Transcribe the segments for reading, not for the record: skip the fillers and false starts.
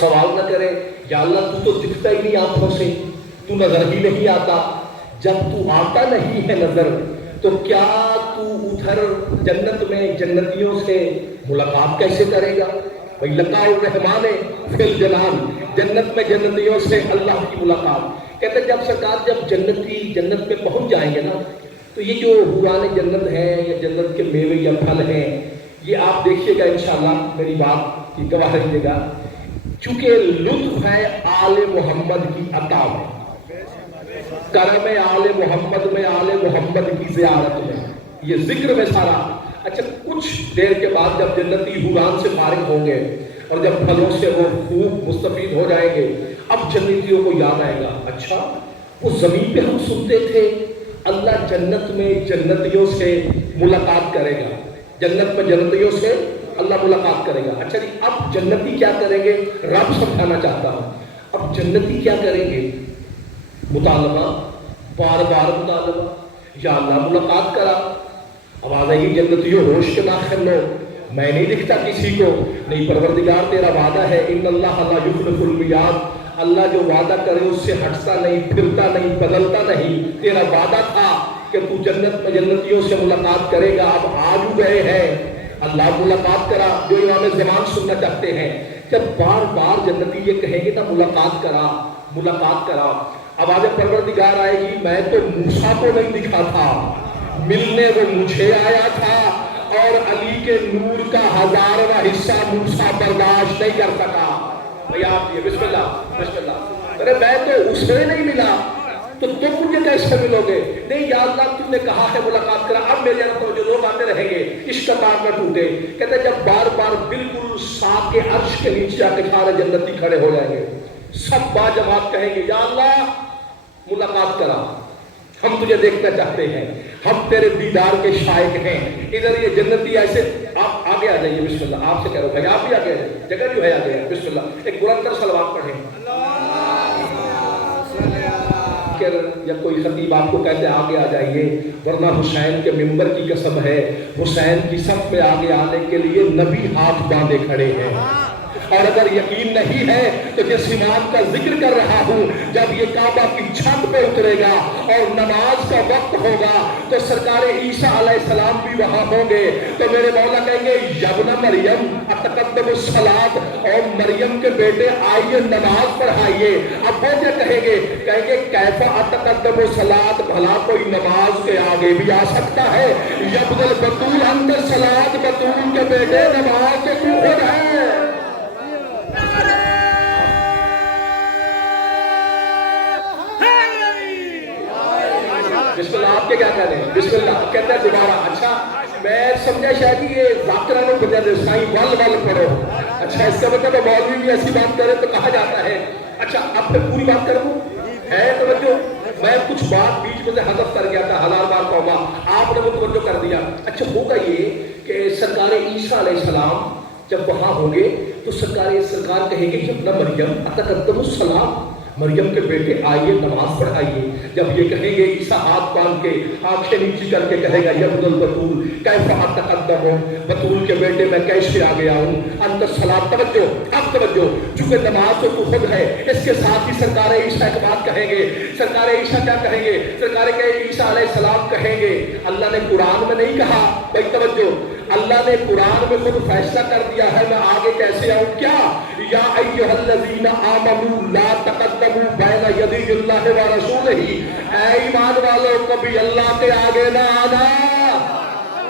سوال نہ کرے یا اللہ تو دکھتا ہی نہیں آنکھوں سے، تو نظر ہی نہیں آتا، جب تو آتا نہیں ہے نظر تو کیا تو ادھر جنت میں جنتیوں سے ملاقات کیسے کرے گا؟ بھئی لقاء الرحمن فی الجنان، جنت میں جنتیوں سے اللہ کی ملاقات۔ کہتے ہیں جب سرکار جب جنتی جنت میں پہنچ جائیں گے نا تو یہ جو حوران جنت ہیں یا جنت کے میوے یا پھل ہیں، یہ آپ دیکھیے گا انشاءاللہ، میری بات کی گواہ رہیے گا، چونکہ لطف ہے آل محمد کی عطا میں، کرم آل محمد میں، آل محمد کی زیارت میں، یہ ذکر میں سارا۔ اچھا کچھ دیر کے بعد جب جنتی حوران سے فارغ ہوں گے اور جب پھلوں سے وہ خوب مستفید ہو جائیں گے، اب جنتیوں کو یاد آئے گا، اچھا اس زمین پہ ہم سنتے تھے اللہ جنت میں جنتیوں سے ملاقات کرے گا، جنت میں جنتیوں سے اللہ ملاقات کرے گا۔ اچھا جی اب جنتی کیا کریں گے؟ رب سمجھانا چاہتا ہوں، اب جنتی کیا کریں گے؟ مطالبہ، بار بار مطالبہ، یا اللہ ملاقات کرا۔ اب آ گئی جنتیوں ہوش کے ناخن لو، میں نہیں دکھتا کسی کو، نہیں پروردگار تیرا وعدہ ہے ان اللہ لا یخلف المیعاد، اللہ جو وعدہ کرے اس سے ہٹتا نہیں، پھرتا نہیں، بدلتا نہیں، تیرا وعدہ تھا کہ تو جنت میں جنتیوں سے ملاقات کرے گا، اب آج گئے ہیں، اللہ ملاقات کرا۔ جو امام زمان سننا چاہتے ہیں، جب بار بار جنتی یہ کہیں گے نا ملاقات کرا، ملاقات کرا، اب آج پروردگار آئے گی، میں تو موسیٰ کو نہیں دکھا تھا، ملنے وہ مجھے آیا تھا، اور علی کے نور کا ہزارواں حصہ موسیٰ برداشت نہیں کر سکا۔ بھئی آپ یہ بسم اللہ بسم اللہ، ارے میں تو اسے نہیں ملا تو تم مجھے کیسے ملو گے؟ نہیں یا اللہ تم نے کہا ہے ملاقات کرا، اب میرے یہاں تو جو لوگ آتے رہیں گے عشق کا تار نہ ٹوٹے۔ کہتے ہیں جب بار بار بالکل ساتھ کے عرش کے نیچے آ کے سارے جنتی کھڑے ہو جائیں گے، سب با جماعت کہیں گے یا اللہ ملاقات کرا، ہم تجھے دیکھنا چاہتے ہیں، ہم تیرے دیدار کے شائق ہیں۔ ادھر یہ جنتی ایسے، آپ آگے آ جائیے بسم اللہ، آپ سے کہہ رہا ہوں بھائی آپ بھی آگے آ جائیے، جگہ جو ہے آگے ہے، بسم اللہ ایک بلند تر صلوات پڑھیں۔ یا کوئی خطیب آپ کو کہتے ہیں آگے آ جائیے، ورنہ حسین کے ممبر کی قسم ہے، حسین کی صف میں آگے آنے کے لیے نبی ہاتھ باندھے کھڑے ہیں۔ اور اگر یقین نہیں ہے تو جس امام کا ذکر کر رہا ہوں، جب یہ کعبہ کی چھت پہ اترے گا اور نماز کا وقت ہوگا تو سرکار عیسیٰ علیہ السلام بھی وہاں ہوں گے، تو میرے مولا کہیں گے یبن مریم اتقدم الصلاۃ، اور مریم کے بیٹے آئیے نماز پڑھائیے۔ اب وہ کیا کہیں گے؟ کہیں گے کیفا اتقدم الصلاۃ، بھلا کوئی نماز کے آگے بھی آ سکتا ہے؟ یبن البتول انت الصلاۃ، بتول کے بیٹے نماز سے کیوں ہو رہے ہیں؟ بسم اللہ آپ کے کیا کہہ رہے ہیں؟ بسم اللہ کہتے ہیں دوبارہ۔ اچھا میں سمجھا شاید یہ ذاکرہ میں بجا دے سائیں ول پڑھو، اچھا اس کا مطلب مولوی بھی ایسی بات کرے تو کہا جاتا ہے۔ اچھا اب پھر پوری بات کروں ہے توجہ، میں کچھ بات بیچ میں سے حذف کر گیا تھا، ہزار بار توبہ، آپ نے وہ توجہ کر دیا۔ اچھا ہوگا یہ کہ سرکار عیسیٰ علیہ السلام جب وہاں ہوں گے تو سرکار کہیں گے ابن مریم اتقدم الصلاۃ، مریم کے بیٹے آئیے نماز پڑھائیے۔ جب یہ کہیں گے عیسیٰ ہاتھ باندھ کے آنکھیں نیچی کر کے کہے گا یبن البتول کیف اتقدم، بتول کے بیٹے میں کیسے آ گیا ہوں، انت الصلاۃ۔ توجہ اب توجہ، چونکہ نماز تو خود ہے، اس کے ساتھ ہی سرکار عیسیٰ ایک بات کہیں گے۔ سرکار عیسیٰ کیا کہیں گے؟ سرکار عیسیٰ علیہ السلام کہیں گے اللہ نے قرآن میں نہیں کہا، بھائی توجہ، اللہ نے قرآن میں خود فیصلہ کر دیا ہے میں آگے کیسے آؤں، کیا یا ایھا الذین آمنوا لا تقدموا بین یدی اللہ و رسولہ، اے ایمان والو کبھی اللہ کے آگے نہ آنا۔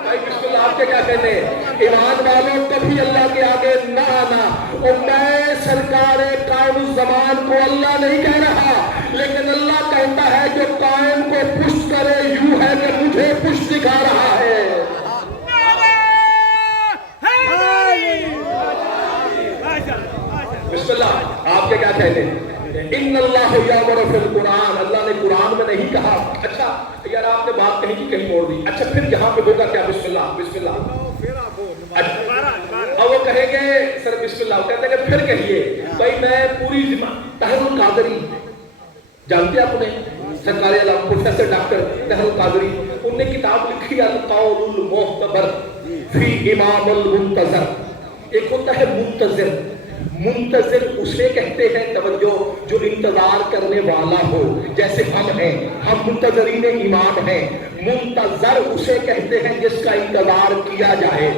بھائی بسم اللہ آپ کے کیا کہتے ہیں؟ ایمان والو کبھی اللہ کے آگے نہ آنا۔ اور میں سرکار قائم الزمان کو اللہ نہیں کہہ رہا، لیکن اللہ کہتا ہے جو قائم کو پشت کرے یوں ہے کہ مجھے پشت دکھا رہا ہے۔ بسم اللہ آپ کے کیا کہتے ہیں؟ ان اللہ یامر فی القرآن، اللہ نے قرآن میں نہیں کہا۔ اچھا یار آپ نے بات کہیں کہ کہیں موڑ دی، اچھا پھر یہاں پہ ہوگا کیا؟ بسم اللہ بسم اللہ، اور وہ کہیں گے سر بسم اللہ، کہتے ہیں کہ پھر کہیے بھائی میں پوری طاہر القادری جانتے ہیں آپ نے، سرکار علم پروفیسر ڈاکٹر طاہر القادری، انہوں نے کتاب لکھی القول المعتبر فی امام المنتظر۔ ایک ہوتا ہے منتظر منتظر اسے کہتے ہیں، توجہ، جو انتظار کرنے والا ہو، جیسے ہم ہیں، ہم منتظرین ایمان ہیں۔ منتظر اسے کہتے ہیں جس کا انتظار کیا جائے۔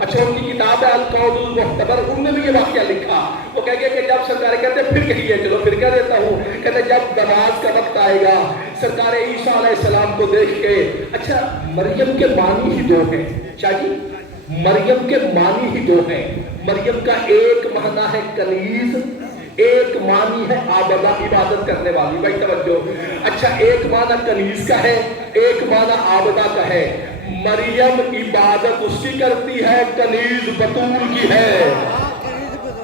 اچھا، ان کی کتاب ہے القول المعتبر، ان میں بھی یہ واقعہ لکھا۔ وہ کہہ گیا کہ جب سرکار کہتے ہیں پھر کہیے، چلو پھر کہہ دیتا ہوں، کہتے جب نماز کا وقت آئے گا سرکار عیسیٰ علیہ السلام کو دیکھ کے، اچھا مریم کے معنی ہی دو ہیں شاہ جی، مریم کے معنی ہی دو ہیں۔ مریم کا ایک معنی ہے کنیز، ایک معنی ہے عابدہ، عبادت کرنے والی۔ بھائی توجہ، اچھا ایک معنی کنیز کا ہے، ایک معنی عابدہ کا ہے۔ مریم عبادت اس کی کرتی ہے، کنیز بطول کی ہے۔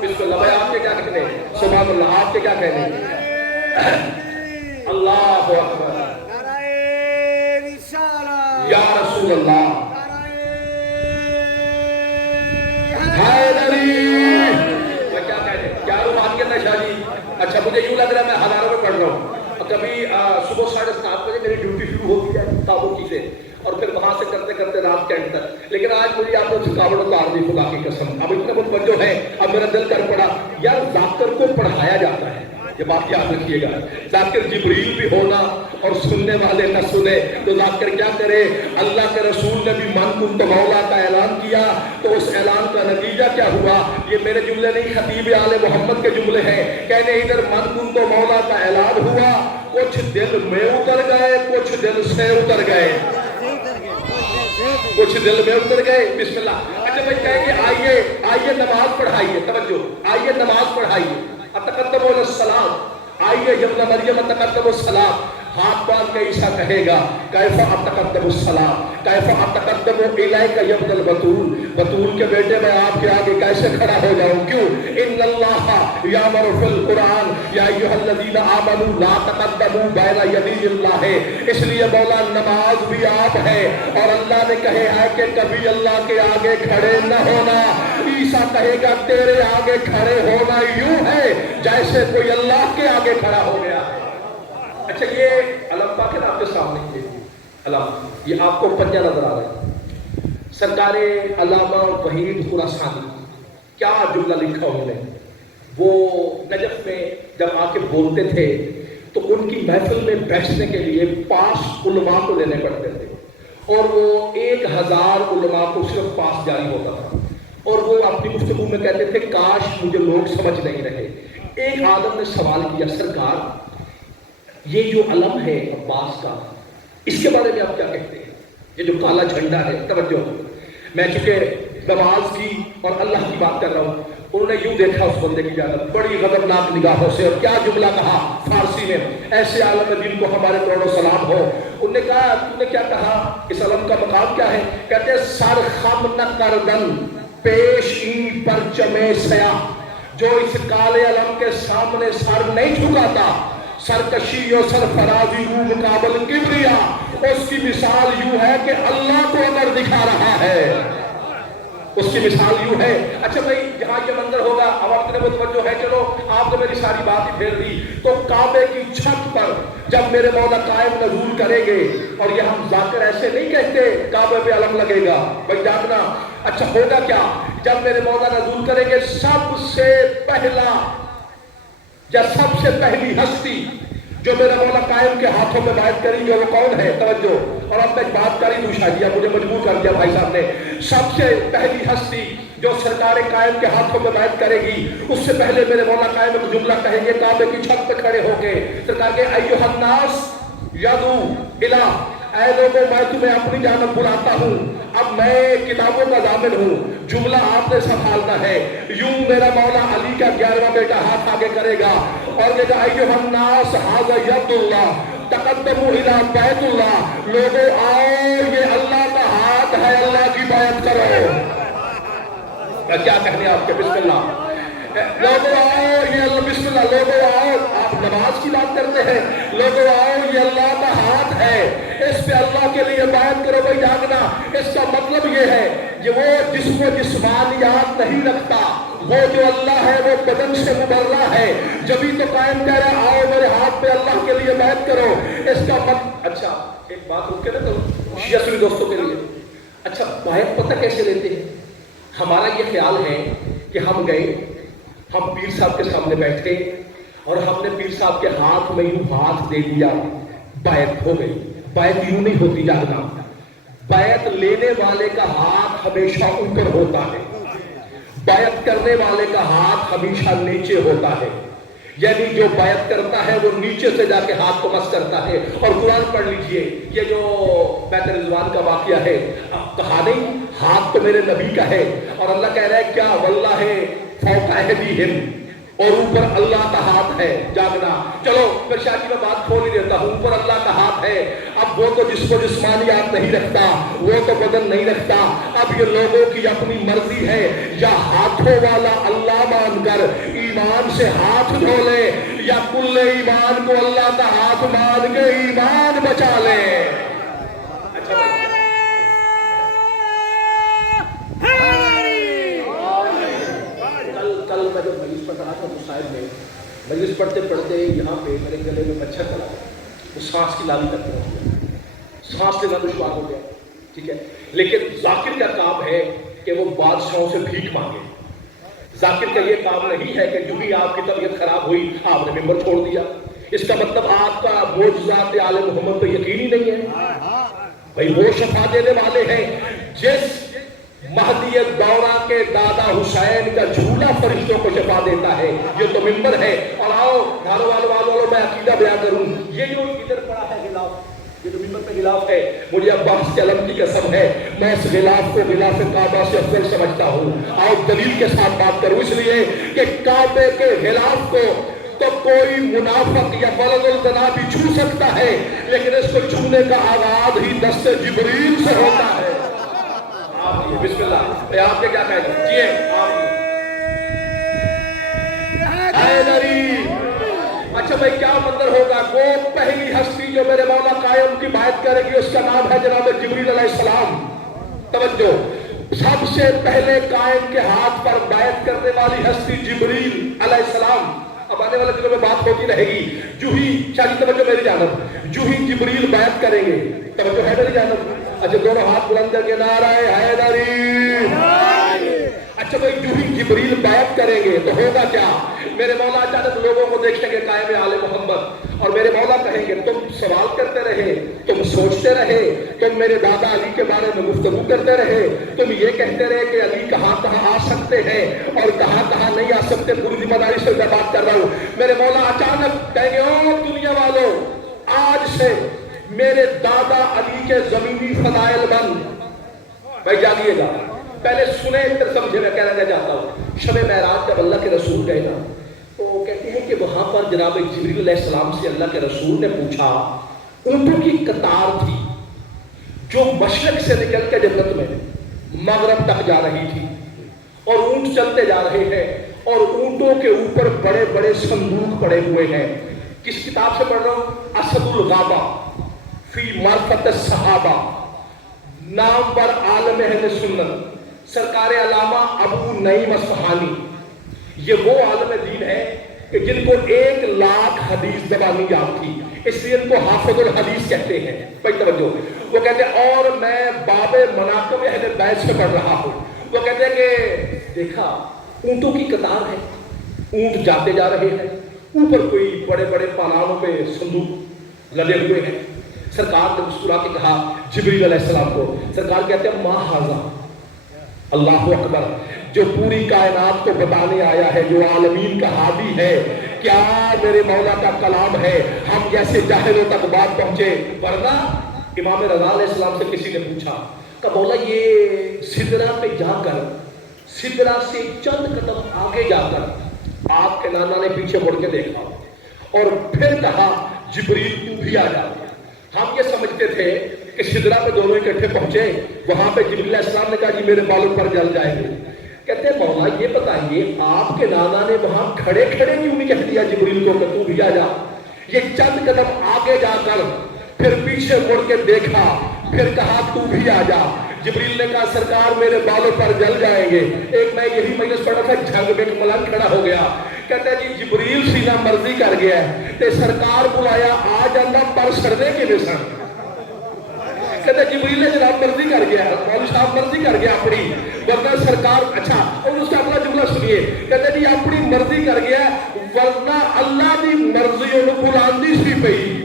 بسم اللہ، بھائی آپ کے کیا کہنے ہیں؟ سبحان اللہ، آپ کے کیا کہنے ہیں؟ اللہ اکبر، یا رسول اللہ، حیدری، میں کیا کہنے ہیں؟ کیا رومان کہتا ہے شاہ جی؟ اچھا مجھے یوں لگ رہا ہے میں ہزاروں میں پڑھ رہا ہوں۔ کبھی صبح 7:30 بجے میری ڈیوٹی شروع ہوتی ہے تابوکی سے، اور پھر وہاں سے کرتے کرتے رات کے اینڈ تک۔ لیکن آج مجھے آپ کو تھکاوٹ اتار دی، خدا کی قسم، اب اتنا متوجہ ہے، اب میرا دل کر پڑا یار ذاکر کو پڑھایا جاتا ہے، یہ بات یاد رکھیے گا۔ ذاکر جبریل بھی ہونا اور سننے والے نہ سنے تو ذاکر کیا کرے؟ اللہ کے رسول نے بھی من کنت مولا کا اعلان کیا، تو اس اعلان کا نتیجہ کیا ہوا؟ یہ میرے جملے نہیں، خطیب آل محمد کے جملے ہیں، کہنے ادھر من کنت مولا کا اعلان ہوا، کچھ دل میں اتر گئے، کچھ دل سے اتر گئے، کچھ دل میں اتر گئے۔ بسم اللہ۔ اچھا بھائی کہیں گے آئیے نماز پڑھائیے، توجہ، آئیے نماز پڑھائیے، اتقدموا للصلاۃ، آئیے ابن مریم اتقدموا الصلاۃ، ہاتھ باندھ کے عیسیٰ کہے گا کیف اتقدم الصلاۃ، کیف اتقدم الیک یا ابن البتول، بتول کے بیٹے میں آپ کے آگے کیسے کھڑا ہو جاؤں؟ کیوں؟ ان اللہ یامر فی القرآن یا ایھا الذین آمنوا لا تقدموا بین یدی اللہ، اس لیے مولا نماز بھی آپ ہے اور اللہ نے کہے ہے کہ کبھی اللہ کے آگے کھڑے نہ ہونا۔ عیسیٰ کہے گا تیرے آگے کھڑے ہونا یوں ہے جیسے کوئی اللہ کے آگے کھڑا ہو گیا ہے۔ اچھا یہ علم پاک ہے نا آپ کے سامنے، یہ علم، یہ آپ کو پنجہ نظر آ رہا ہے، سرکار علامہ وحید خراسانی کیا جملہ لکھا انہوں نے۔ وہ نجف میں جب آ کے بولتے تھے تو ان کی محفل میں بیٹھنے کے لیے پاس علماء کو لینے پڑتے تھے، اور وہ 1000 علماء کو صرف پاس جاری ہوتا تھا، اور وہ اپنی گفتگو میں کہتے تھے کاش مجھے لوگ سمجھ نہیں رہے۔ ایک عالم نے سوال کیا، سرکار یہ جو علم ہے عباس کا، اس کے بارے میں آپ کیا کہتے ہیں؟ یہ جو کالا جھنڈا ہے، توجہ، میں چونکہ نماز کی اور اللہ کی بات کر رہا ہوں، انہوں نے یوں دیکھا اس بندے کی جانب بڑی غضبناک نگاہوں سے، اور کیا جملہ کہا فارسی میں، ایسے عالم جن کو ہمارے کروڑوں سلام ہو۔ انہوں نے کہا، تم نے کیا کہا؟ اس علم کا مقام کیا ہے؟ کہتے ہیں سر خم نہ کردن پیش این پرچم سیاہ، جو اس کالے علم کے سامنے سر نہیں جھکاتا، سرکشی و سرفرازی ہوں مقابل کبریا، اس کی مثال یوں ہے کہ اللہ کو اگر دکھا رہا ہے، اس کی مثال یوں ہے۔ اچھا بھائی جہاں یہ منظر ہوگا اب آپ نے متوجہ ہے، چلو آپ نے میری ساری بات ہی پھیر دی، تو کعبے کی چھت پر جب میرے مولا قائم نزول کریں گے، اور یہ ہم ذاکر ایسے نہیں کہتے کعبے پہ علم لگے گا، بھائی جاننا۔ اچھا ہوگا کیا؟ جب میرے مولا نزول کریں گے، سب سے پہلا یا سب سے پہلی ہستی جو میرا مولا قائم کے ہاتھوں میں بیعت کریں گے وہ کون ہے؟ توجہ، اور اب میں بات کری دوں شاہدیہ، مجھے مجبور کر دیا بھائی صاحب نے۔ سب سے پہلی ہستی جو سرکار قائم کے ہاتھوں میں بیعت کرے گی، اس سے پہلے میرے مولا قائم ایک جملہ کہیں گے کعبے کی چھت پہ کھڑے ہو کے، سرکار کے ایھا الناس یدعو الی، اے لوگوں میں تمہیں اپنی جانب بلاتا ہوں، اب میں کتابوں کا ضامن ہوں، جملہ آپ نے سنبھالنا ہے۔ یوں میرا مولا علی کا 11واں بیٹا ہاتھ آگے کرے گا اور یہ ایھا الناس ھذا ید اللہ تقدموا الی بیت اللہ، لوگوں آؤ یہ اللہ کا ہاتھ ہے، اللہ کی بیعت کرو۔ کیا کہنے آپ کے؟ بسم اللہ، لوگوں آؤ یہ اللہ، بسم اللہ، لوگوں آؤ، آپ نماز کی بات کرتے ہیں، لوگوں آؤ یہ اللہ کا ہاتھ ہے، اس پہ اللہ کے لیے بیعت کرو۔ بھائی جاننا، اس کا مطلب یہ ہے کہ وہ جسم و جسمانیات نہیں رکھتا، وہ جو اللہ ہے وہ بدن سے مبرہ ہے، جبھی تو قائم کہہ رہا ہے آؤ میرے ہاتھ پہ اللہ کے لیے بیعت کرو۔ اس کا مطلب، اچھا ایک بات رکھ کے نا تو شیعہ سنی دوستوں کے لیے، اچھا بیعت پتہ کیسے لیتے ہیں؟ ہمارا یہ خیال ہے کہ ہم گئے، ہم پیر صاحب کے سامنے بیٹھے اور ہم نے پیر صاحب کے ہاتھ میں یوں ہاتھ دے دیا، بیعت ہو گئی۔ بیعت یوں نہیں ہوتی جانا، بیعت لینے والے کا ہاتھ ہمیشہ اوپر ہوتا ہے، بیعت کرنے والے کا ہاتھ ہمیشہ نیچے ہوتا ہے۔ یعنی جو بیعت کرتا ہے وہ نیچے سے جا کے ہاتھ کو مس کرتا ہے۔ اور قرآن پڑھ لیجئے، یہ جو بیعت رضوان کا واقعہ ہے، اب کہا نہیں ہاتھ تو میرے نبی کا ہے، اور اللہ کہہ رہا ہے کیا واللہ فوق ایدیہم، اور اوپر اللہ کا ہاتھ ہے۔ جاگنا، چلو پھر شاہ جی میں بات کھول ہی دیتا ہوں، اوپر اللہ کا ہاتھ ہے۔ اب وہ تو جس کو جسمانیات نہیں رکھتا، وہ تو بدن نہیں رکھتا، اب یہ لوگوں کی اپنی مرضی ہے، یا ہاتھوں والا اللہ مان کر ایمان سے ہاتھ دھو لے، یا کل ایمان کو اللہ کا ہاتھ مان کے ایمان بچا لے۔ کل میں جب مجلس پڑھ رہا تھا تو صاحب میں مجلس پڑھتے پڑھتے یہاں پہ میرے گلے میں مچھر چلا گیا، وہ سانس کی نالی تک پہنچ گیا، سانس لینا دشوار ہو گیا، ٹھیک ہے۔ لیکن ذاکر کا کام ہے کہ وہ بادشاہوں سے بھیک مانگے۔ ذاکر کا یہ کام نہیں ہے کہ جو بھی آپ کی طبیعت خراب ہوئی آپ نے ممبر چھوڑ دیا۔ اس کا مطلب آپ کا معجزات آل محمد پہ یقین ہی نہیں ہے۔ بھائی وہ شفا دینے والے ہیں جس مہدی دورہ کے دادا حسین کا جھولا فرشتوں کو شفا دیتا ہے، یہ تو ممبر ہے۔ اور آؤ دھارو والو میں عقیدہ بیان کروں، یہ جو ادھر پڑا ہے غلاف، یہ جو ممبر پہ غلاف ہے، مجھے عباس کے علم کی قسم ہے میں اس غلاف کو غلاف کعبہ سے افضل سمجھتا ہوں۔ آؤ دلیل کے ساتھ بات کروں، اس لیے کہ کعبے کے غلاف کو تو کوئی منافق یا بلد الجناح بھی چھو سکتا ہے، لیکن اس کو چھونے کا آغاز ہی دست جبریل سے ہوتا ہے۔ بسم اللہ، آپ نے کیا کہا جی؟ حیدری۔ اچھا بھائی کیا منظر ہوگا؟ وہ پہلی ہستی جو میرے مولا قائم کی بیعت کرے گی اس کا نام ہے جناب جبریل علیہ السلام۔ توجہ، سب سے پہلے قائم کے ہاتھ پر بیعت کرنے والی ہستی جبریل علیہ السلام۔ اب آنے والے دنوں میں بات ہوتی رہے گی، جو ہی چاہیے توجہ میری جانب، جو ہی جبریل بیعت کریں گے، توجہ ہے میری جانب، اچھا دونوں ہاتھ بلند کر کے نعرہ حیدری۔ اچھا بھائی جو ہی جبریل بیعت کریں گے تو ہوگا کیا؟ میرے مولا اچانک لوگوں کو دیکھیں گے قائم آل محمد، اور میرے مولا کہیں گے تم سوال کرتے رہے، تم سوچتے رہے، تم میرے دادا علی کے بارے میں گفتگو کرتے رہے، تم یہ کہتے رہے کہ علی کہاں کہاں آ سکتے ہیں اور کہاں کہاں نہیں آ سکتے، پوری ذمہ داری سے میں بات کر رہا ہوں۔ میرے مولا اچانک کہیں گے او دنیا والوں، آج سے میرے دادا علی کے زمینی فضائل بند۔ بھائی جانیے گا، پہلے سنیں پھر سمجھے، میں کہنا چاہتا ہوں۔ شب معراج جب اللہ کے رسول گئے نا تو کہتے ہیں کہ وہاں پر جناب جبریل علیہ السلام سے اللہ کے رسول نے پوچھا، اونٹوں کی قطار تھی جو مشرق سے نکل کے جنت میں مغرب تک جا رہی تھی، اور اونٹ چلتے جا رہے ہیں، اور اونٹوں کے اوپر بڑے بڑے صندوق پڑے ہوئے ہیں۔ کس کتاب سے پڑھ رہا ہوں؟ اسد الغابہ فی معرفت الصحابہ، نام پر عالم اہل سنت سرکار علامہ ابو نعیم اصفہانی۔ یہ وہ عالم دین ہے کہ جن کو 1,00,000 حدیث زبانی یاد تھی، اس لیے ان کو حافظ الحدیث کہتے ہیں۔ بھائی توجہ، وہ کہتے ہیں اور میں باب مناقب اہل بیت سے پڑھ رہا ہوں، وہ کہتے ہیں کہ دیکھا اونٹوں کی قطار ہے، اونٹ جاتے جا رہے ہیں، اوپر کوئی بڑے بڑے پالانوں پہ صندوق لگے ہوئے ہیں۔ سرکار نے مسکرا کے کہا جبریل علیہ السلام کو، سرکار کہتے ہیں ما ھذا، اللہ اکبر، جو پوری کائنات کو بتانے آیا ہے، جو عالمین کا ہادی ہے، کیا میرے مولا کا کلام ہے؟ ہم جیسے جاہلوں تک بات پہنچے، ورنہ امام رضا علیہ السلام سے کسی نے پوچھا کہ مولا یہ سدرہ پہ جا کر، سدرہ سے چند قدم آگے جا کر آپ کے نانا نے پیچھے مڑ کے دیکھا اور پھر کہا جبریل تو بھی آ جا۔ ہم یہ سمجھتے تھے کہ سدرہ پہ دونوں اکٹھے پہنچے، وہاں پہ جبریل علیہ السلام نے کہا جی میرے بالوں پر جل جائیں گے۔ کہتے ہیں مولا یہ بتائیے آپ کے نانا نے وہاں کھڑے کھڑے کیوں نہیں کہہ دیا جبریل کو کہ تو بھی آ جا؟ یہ چند قدم آگے جا کر پھر پیچھے مڑ کے دیکھا، پھر کہا تو بھی آ جا۔ جبریل نے کہا سرکار میرے بالوں پر جل جائیں گے۔ ایک میں یہی مجلس پڑھا تھا، جھنگ میں ایک ملنگ کھڑا ہو گیا، کہتا ہے جی جبریل سینہ مرضی کر گیا ہے تے سرکار بلایا آ جانا پر سردے کے لئے سن۔ کہتا ہے جبریل نے جناب مرضی کر گیا ہے، مولوی صاحب مرضی کر گیا اپنی، ورنہ سرکار، اچھا اور اس کا اپنا جملہ سنی سنیے کہتے جی اپنی مرضی کر گیا ورنہ اللہ دی مرضی انہوں بلاندی سی پئی.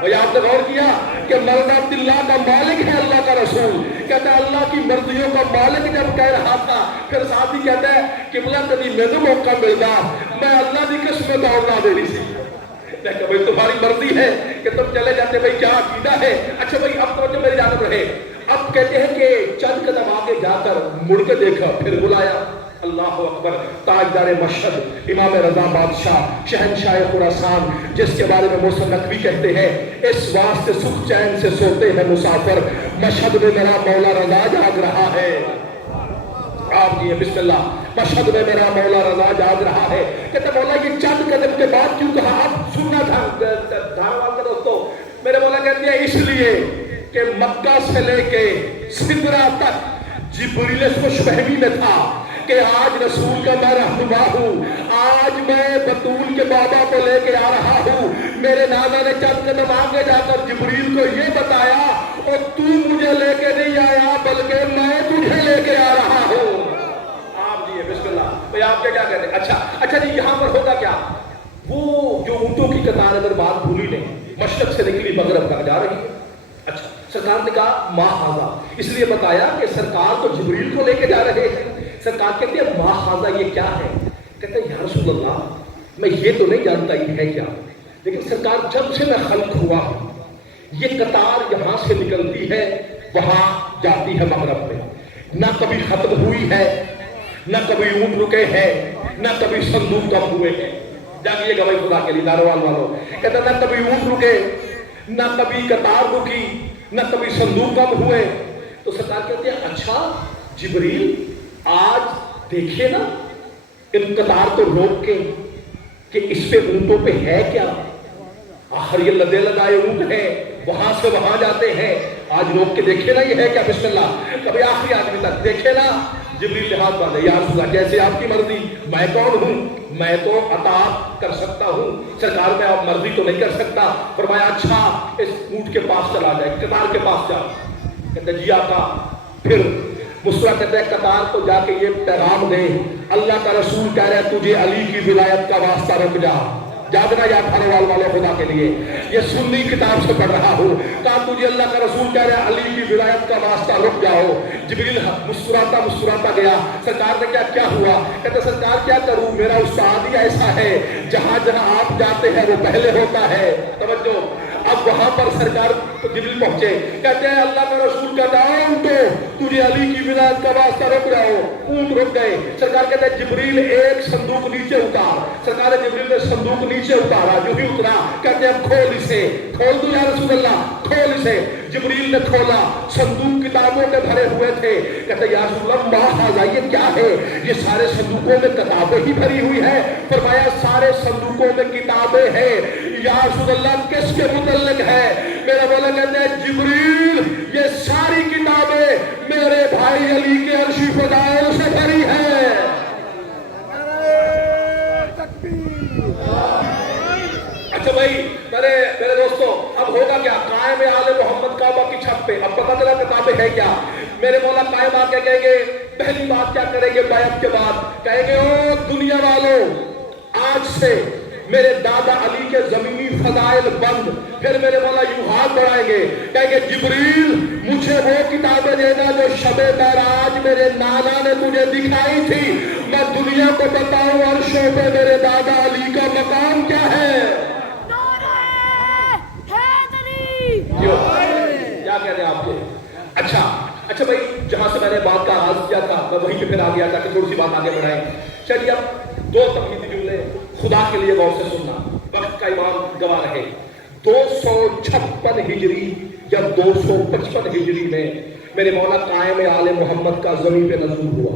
بھئی آپ نے غور کیا کہ مرضات اللہ کا مالک ہے اللہ کا رسول. کہتا ہے اللہ کی مرضیوں کا مالک جب کہہ رہا تھا پھر ساتھ ہی کہتا ہے قبلہ کبھی میں تو موقع ملتا میں اللہ کی قسمت دوڑنا دے رہی سی. دیکھو بھئی تمہاری مرضی ہے کہ تم چلے جاتے بھئی کیا عقیدہ ہے. اچھا بھئی اب توجہ میری جانب رہے. اب کہتے ہیں کہ چند قدم آگے جا کر مڑ کے دیکھا پھر بلایا. اللہ اکبر. تاجدار مشہد امام رضا بادشاہ شہنشاہ خراسان جس کے بارے میں موسی نقوی کہتے ہیں اس واسطے سکھ چین سے سوتے ہیں مسافر مشہد میں میرا مولا رضا جاگ رہا ہے. آپ جی بسم اللہ. مشہد میں میرا مولا رضا جاگ رہا ہے. کہتے مولا یہ چند قدم کے بعد کیوں کہا. آپ سننا دھارواں کا دوستو میرے مولا کہتے ہیں اس لیے کہ مکہ سے لے کے سدرہ تک جبریل خوش فہمی میں تھا کہ آج رسول کا میں رہنما ہوں. آج میں بطول کے بابا کو لے کے آ رہا ہوں. میرے نانا نے چند قدم آگے جا کر جبریل کو یہ بتایا اور تو مجھے لے کے نہیں آیا بلکہ میں تجھے لے کے آ رہا ہوں. آپ جی بسم اللہ. بھئی آپ کیا کہتے ہیں. اچھا جی یہاں پر ہوگا کیا. وہ جو اونٹوں کی قطار اگر بات بھولی لیں مشرق سے نکلی مغرب تک جا رہی ہے. اچھا سرکار نے کہا ما ھذا اس لیے بتایا کہ سرکار تو جبریل کو لے کے جا رہے ہیں. سرکار کہتے ہیں ما ھذا یہ کیا ہے. کہتے ہیں یا رسول اللہ میں یہ تو نہیں جانتا یہ ہے کیا لیکن سرکار جب سے میں خلق ہوا ہوں یہ قطار یہاں سے نکلتی ہے وہاں جاتی ہے مغرب میں. نہ کبھی ختم ہوئی ہے نہ کبھی اونٹ رکے ہیں نہ کبھی صندوق کم ہوئے ہیں. جانیے گا بھائی خدا کے لیے داروال والوں. کہتے ہیں نہ کبھی اونٹ رکے نہ کبھی قطار رکی نہ کبھی صندوق کم ہوئے. تو سرکار کہتے ہیں اچھا جبریل آج دیکھیے نا ان قطار کو روک کے کہ اس پہ اونٹوں پہ ہے کیا. آخر یہ لدے لگائے اونٹ ہیں وہاں سے وہاں جاتے ہیں. آج روک کے دیکھے نا یہ ہے کیا. بسم اللہ. کبھی آخری آدمی تک دیکھے نا. جبریل نے ہاتھ باندھے یا رسول اللہ جیسے آپ کی مرضی. میں کون ہوں میں تو عطا کر سکتا ہوں سرکار میں آپ مرضی تو نہیں کر سکتا. فرمایا اچھا اس اونٹ کے پاس چلا جائے قطار کے پاس جا. کہتے جی آقا. پھر مسرا کہتے ہیں قطار کو جا کے یہ پیغام دے اللہ کا رسول کہہ رہے تجھے علی کی ولایت کا واسطہ رک جا. جاگنا یا بھروال والے خدا کے لیے یہ سنی کتاب سے پڑھ رہا ہوں. کہا تجھے اللہ کا رسول کہہ رہا ہے علی کی ولایت کا واسطہ رک جاؤ. جبریل مسکراتا گیا. سرکار نے کیا ہوا. کہتے سرکار کیا کروں میرا استاد ہی ایسا ہے جہاں جہاں آپ جاتے ہیں وہ پہلے ہوتا ہے. توجہ. اب وہاں پر سرکار جبریل پہنچے. کہتے ہیں اللہ کا رسول کہتا ہے اونٹو تجھے علی کی ولایت کا واسطہ رک جاؤ. اونٹ رک گئے. سرکار کہتے ہیں جبریل ایک صندوق نیچے اتار. سرکار جبریل نے صندوق نیچے اتارا. جو ہی اترا کہتے ہیں کھول اسے. کھول دو یا رسول اللہ کھول اسے. جبریل نے کھولا. صندوق کتابوں کے بھرے ہوئے تھے. کہتے ہیں یا رسول اللہ ما ھذا یہ کیا ہے. یہ سارے صندوقوں میں کتابیں ہی بھری ہوئی ہیں. فرمایا سارے صندوقوں میں کتابیں ہیں. یا رسول اللہ کس کے متعلق ہے. میرا مولا کہتے ہیں جبریل یہ ساری کتابیں میرے بھائی علی کے عرشی فضائل سے بھری ہیں. اچھا بھائی میرے دوستو اب ہوگا کیا. قائم آل محمد کعبہ کی چھت پہ اب پتہ چلا کتابیں ہے کیا. میرے مولا قائم آ کے کہیں گے پہلی بات کیا کریں گے بیعت کے بعد. کہیں گے او دنیا والوں آج سے میرے دادا علی کے زمینی فضائل بند. پھر میرے مولا یوں ہاتھ بڑھائیں گے کہیں گے جبریل مجھے وہ کتابیں دینا جو شب معراج میرے نانا نے تجھے دکھائی تھی. میں دنیا کو بتاؤں عرشوں پہ میرے دادا علی کا مقام کیا ہے. کیا کہہ رہے ہیں آپ کے. اچھا بھائی جہاں سے میں نے بات کا آغاز کیا تھا میں وہیں پہ پھر آ گیا تھا کہ تھوڑی سی بات آگے بڑھائیں. چلیے اب دو تقلیدی جملے خدا کے لیے غور سے سننا. وقت کا امام گواہ رہے. 256 ہجری یا 255 ہجری میں میرے مولا قائم آل محمد کا زمین پہ نزول ہوا.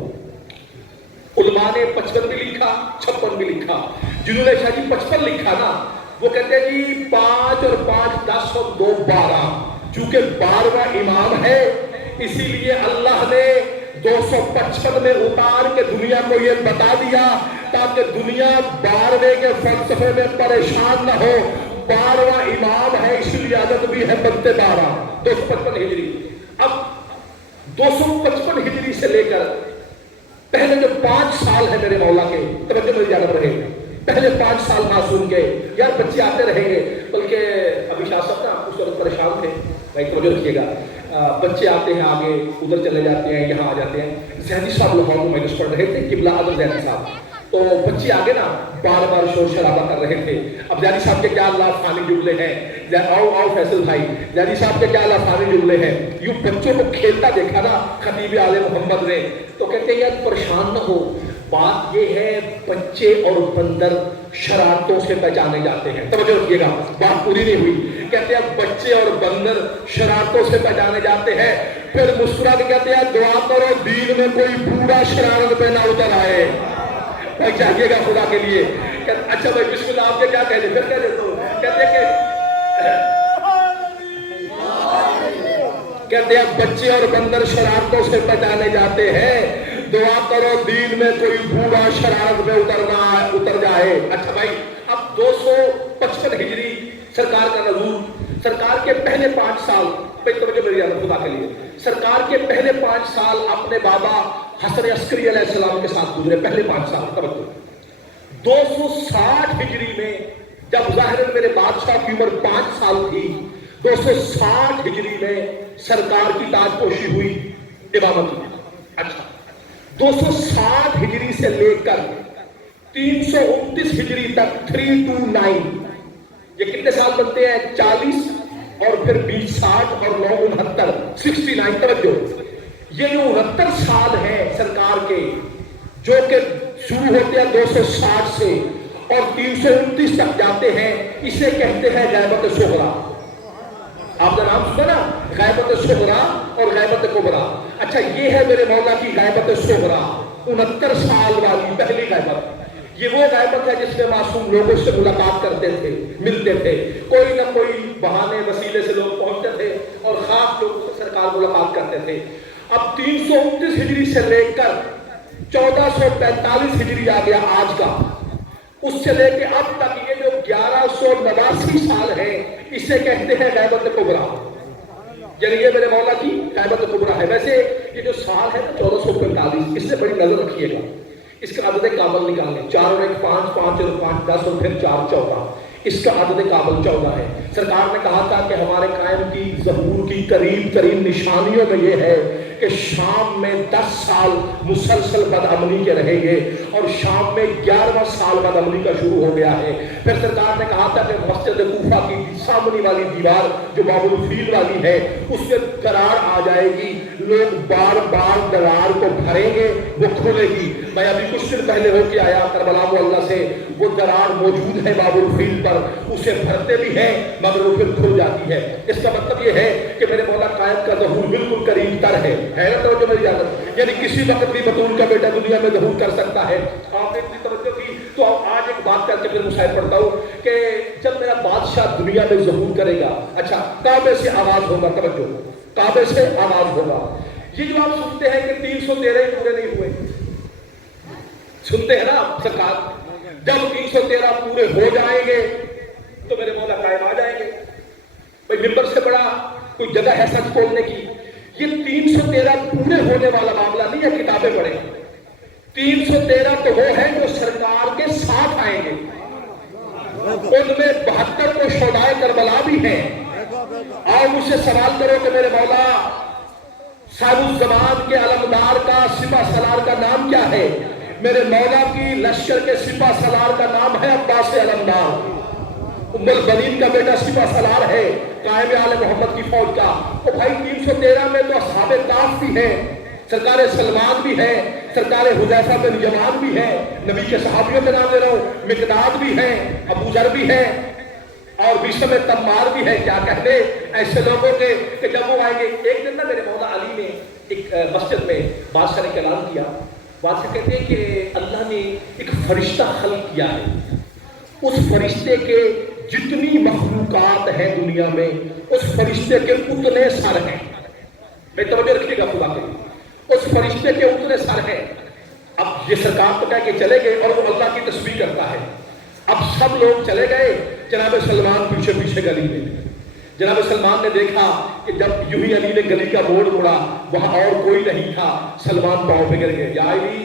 علماء نے 55 بھی لکھا 56 بھی لکھا. جنہوں نے شاہ جی 55 لکھا نا وہ کہتے ہیں جی 5 اور 5 10 اور 2 12. چونکہ 12واں امام ہے اسی لیے اللہ نے 255 میں اتار کے دنیا کو یہ بتا دیا تاکہ دنیا 12ویں کے فلسفے میں پریشان نہ ہو. 12واں امام ہے اسی لیے عدد بھی ہے بنتے 12 255 ہجری. اب 255 ہجری سے لے کر پہلے جو 5 سال ہے میرے مولا کے، توجہ میری جانب رہے، پہلے 5 سال معصوم کے، یار بچے آتے رہیں گے، بلکہ ابھی شاہ صاحب نا اس وقت پریشان تھے، بھائی توجہ رکھیے گا، بچے آتے ہیں آگے، ادھر چلے جاتے ہیں، یہاں آ جاتے ہیں. زیدی صاحب لاہور میں مجلس پڑھ رہے تھے، قبلہ اعظم زیدی صاحب، تو بچے آگے نا بار بار شور شرابہ کر رہے تھے. اب زیدی صاحب کے کیا اللہ فانی جملے ہیں، آؤ فیصل بھائی، زیدی صاحب کے کیا اللہ فانی جملے ہیں. یوں بچوں کو کھیلتا دیکھا نا خطیب آل محمد نے، تو کہتے ہیں یار پریشان نہ ہو، بات یہ ہے بچے اور بندر شرارتوں سے پہچانے جاتے ہیں. توجہ رکھیے گا، بات پوری نہیں ہوئی. کہتے ہیں بچے اور بندر شرارتوں سے پہچانے جاتے ہیں. پھر مسکرا کے کہتے ہیں دعا کرو دین میں کوئی بوڑھا شرارت پہ نہ اتر آئے. بھائی چاہیے گا خدا کے لیے. اچھا بھائی بسم اللہ آپ کے کیا کہہ دیں، پھر کہہ دیتا ہوں. کہتے ہیں بچے اور بندر شرارتوں سے پہچانے جاتے ہیں، دعا کرو دین میں کوئی بوڑھا شرارت میں اتر جائے. اچھا بھائی اب 255 ہجری سرکار کا نزول، سرکار کے پہلے 5 سال، بھائی توجہ میری جانب خدا کے لیے، سرکار کے پہلے 5 سال اپنے بابا حسن عسکری علیہ السلام کے ساتھ گزرے. پہلے 5 سال توجہ. 260 ہجری میں جب ظاہر میرے بادشاہ کی عمر 5 سال تھی، 260 ہجری میں سرکار کی تاج پوشی ہوئی، امامت کی. اچھا 260 ہجری سے لے کر 329 ہجری تک 329، یہ کتنے سال بنتے ہیں؟ 40 اور پھر 20 60 اور 9 69 69. توجہ یہ 69 سال ہیں سرکار کے، جو کہ شروع ہوتے ہیں 260 سے اور 329 تک جاتے ہیں. اسے کہتے ہیں غیبت صغریٰ. آپ کا نام سنا نا، غیبت صغریٰ اور غیبت کبریٰ. اچھا یہ ہے میرے مولا کی غیبت صغریٰ، 69 سال والی پہلی غیبت. یہ وہ غیبت ہے جس میں معصوم لوگوں سے ملاقات کرتے تھے، ملتے تھے، کوئی نہ کوئی بہانے وسیلے سے لوگ پہنچتے تھے اور خاص لوگوں سے سرکار ملاقات کرتے تھے. اب 329 ہجری سے لے کر 1445 ہجری آ گیا آج کا، اس سے لے کے اب تک یہ جو 1189 سال ہے اسے کہتے ہیں غیبت کبریٰ. یعنی یہ میرے مولا کی غیبت کبریٰ ہے. ویسے یہ جو سال ہے 1445، اس سے بڑی نظر رکھیے گا. اس کا عدد کامل نکالیں، 4 اور 1 5 5 اور 5 10 اور پھر 4 14. اس کا عدد کامل 14 ہے. سرکار نے کہا تھا کہ ہمارے قائم کی ظہور کی قریب ترین نشانیوں میں یہ ہے کہ شام میں 10 سال مسلسل بدامنی کے رہیں گے اور شام میں 11واں سال بدامنی کا شروع ہو گیا ہے. پھر سرکار نے کہا تھا کہ مسجد کوفہ کی سامنے والی دیوار جو باب الفیل والی ہے اس سے درار آ جائے گی، لوگ بار بار درار کو بھریں گے، وہ کھلے گی. میں ابھی کچھ دن پہلے ہو کے آیا کربلا اللہ سے، وہ درار موجود ہے باب الفیل پر، اسے بھرتے بھی ہیں مگر وہ پھر کھل جاتی ہے. اس کا مطلب یہ ہے کہ میرے مولا قائد کا ظہور بالکل قریب تر ہے. حیرت ہو جو میری جانب، یعنی کسی وقت بھی بطول کا بیٹا دنیا میں ظہور کر سکتا ہے. آپ نے اتنی توجہ کی تو آج ایک بات کر کے پھر مشاہد پڑھتا ہوں کہ جب میرا بادشاہ دنیا میں ظہور کرے گا، اچھا کعبے سے آواز ہوگا. توجہ کعبے سے آواز ہوگا. یہ جو آپ سنتے ہیں کہ 313 پورے نہیں ہوئے، سنتے ہیں نا آپ سرکار، جب 313 پورے ہو جائیں گے تو میرے مولا قائم آ جائیں گے. بھئی ممبر سے بڑا کوئی جگہ ہے سچ بولنے کی؟ یہ 313 پورے ہونے والا معاملہ نہیں ہے. کتابیں پڑھیں، 313 تو وہ ہیں جو سرکار کے ساتھ آئیں گے، ان میں 72 کو شہدائے کربلا بھی ہیں. اور مجھ سے سوال کرو کہ میرے مولا صاحب الزمان کے علمدار کا سپہ سالار کا نام کیا ہے؟ میرے مولا کی لشکر کے سپہ سالار کا نام ہے عباس علمدار. ام البنین کا بیٹا سپہ سالار ہے قائم آل محمد کی فوج کا. تو بھائی 313 میں تو اصحاب کہف بھی ہیں، سرکار سلمان بھی ہے، سرکار حذیفہ بن یمان بھی ہے، نبی کے صحابیوں کے نام لے رہا ہوں، مقداد بھی ہے، ابو ذر بھی ہے اور بشم تمار بھی ہے. کیا کہنے ایسے لوگوں کے کہ جب وہ آئیں گے. ایک دن نا میرے مولا علی نے ایک مسجد میں بادشاہ نے اعلان کیا. بادشاہ کہتے ہیں کہ اللہ نے ایک فرشتہ خلق کیا ہے، اس فرشتے کے جتنی مخلوقات ہیں دنیا میں اس فرشتے کے اتنے سر ہیں. میں توجہ رکھیے گا خدا کے، اس فرشتے کے اتنے سر ہیں. اب یہ سرکار تو کہہ کے چلے گئے اور وہ اللہ کی تسبیح کرتا ہے. اب سب لوگ چلے گئے، جناب سلمان پیچھے پیچھے گلی میں. جناب سلمان نے دیکھا کہ جب یوں ہی علی نے گلی کا موڑ مڑا وہاں اور کوئی نہیں تھا. سلمان پاؤں پہ گر گئے. یا علی